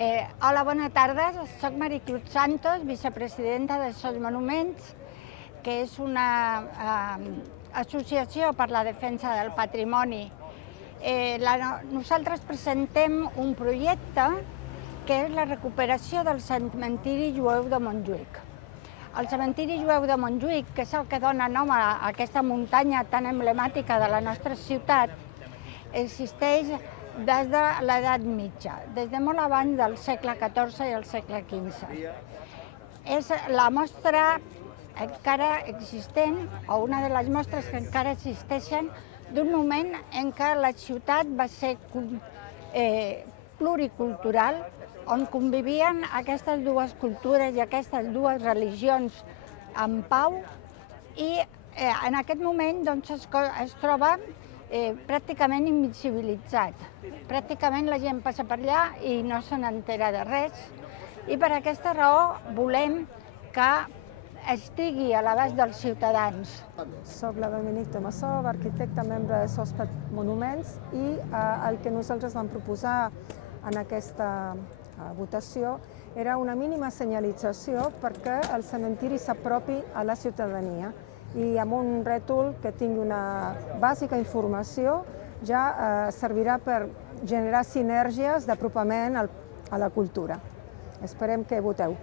Hola, bona tarda. Soc Maricruz Santos, vicepresidenta de SOS Monuments, que és una associació per la defensa del patrimoni. Nosaltres presentem un projecte que és la recuperació del cementiri jueu de Montjuïc. El cementiri jueu de Montjuïc, que és el que dona nom a aquesta muntanya tan emblemàtica de la nostra ciutat, existeix des de l'edat mitja, des de molt abans del segle XIV i el segle XV. És la mostra encara existent, o una de les mostres que encara existeixen, d'un moment en què la ciutat va ser pluricultural, on convivien aquestes dues cultures i aquestes dues religions en pau, i en aquest moment es troba pràcticament invisibilitzat. Pràcticament la gent passa per allà i no se n'entera de res, i per aquesta raó volem que estigui a l'abast dels ciutadans. Soc la Dominique Tomassov, arquitecte, membre de SOS Monuments, i el que nosaltres vam proposar en aquesta votació era una mínima senyalització perquè el cementiri s'apropi a la ciutadania, i amb un rètol que tingui una bàsica informació ja servirà per generar sinergies d'apropament a la cultura. Esperem que voteu.